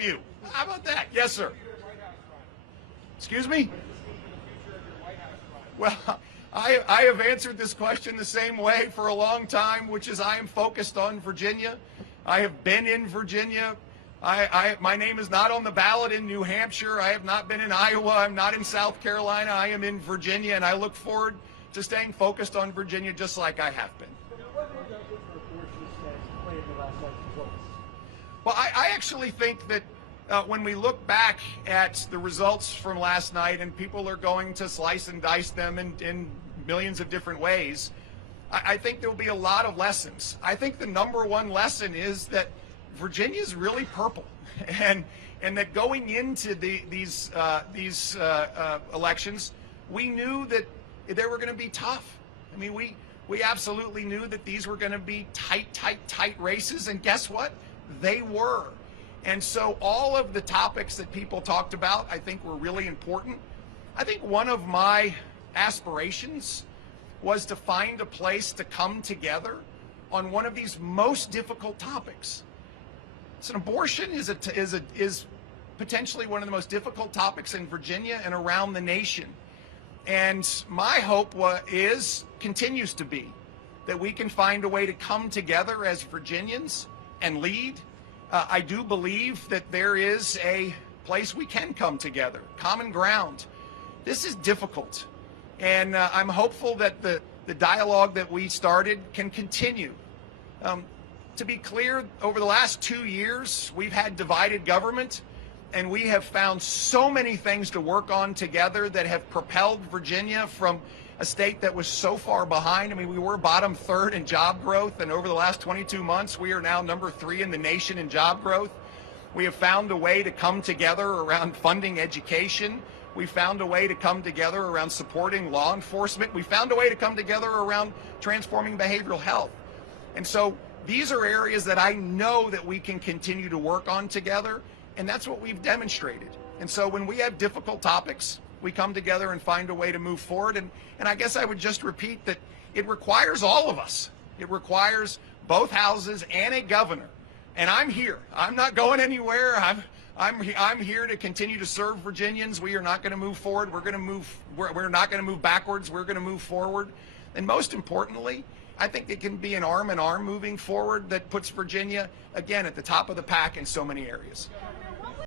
few. How about that? Yes, sir. Excuse me? Well, I have answered this question the same way for a long time, which is I am focused on Virginia. I have been in Virginia. My name is not on the ballot in New Hampshire. I have not been in Iowa. I'm not in South Carolina. I am in Virginia, and I look forward to staying focused on Virginia just like I have been. Well, I actually think that when we look back at the results from last night, and people are going to slice and dice them in millions of different ways, I think there will be a lot of lessons. I think the number one lesson is that Virginia is really purple, and that going into these elections, we knew that they were going to be tough. I mean, we absolutely knew that these were going to be tight races, and guess what? They were. And so all of the topics that people talked about, I think, were really important. I think one of my aspirations was to find a place to come together on one of these most difficult topics. So abortion is potentially one of the most difficult topics in Virginia and around the nation. And my hope continues to be that we can find a way to come together as Virginians and lead. I do believe that there is a place we can come together, common ground. This is difficult, and I'm hopeful that the dialogue that we started can continue. To be clear, over the last 2 years, we've had divided government, and we have found so many things to work on together that have propelled Virginia from a state that was so far behind. I mean, we were bottom third in job growth, and over the last 22 months, we are now number 3 in the nation in job growth. We have found a way to come together around funding education. We found a way to come together around supporting law enforcement. We found a way to come together around transforming behavioral health. And so these are areas that I know that we can continue to work on together, and that's what we've demonstrated. And so when we have difficult topics, we come together and find a way to move forward. And I guess I would just repeat that it requires all of us. It requires both houses and a governor. And I'm here. I'm not going anywhere. I'm here to continue to serve Virginians. We are not going to move forward. We're not going to move backwards. We're going to move forward. And most importantly, I think it can be an arm in arm moving forward that puts Virginia, again, at the top of the pack in so many areas.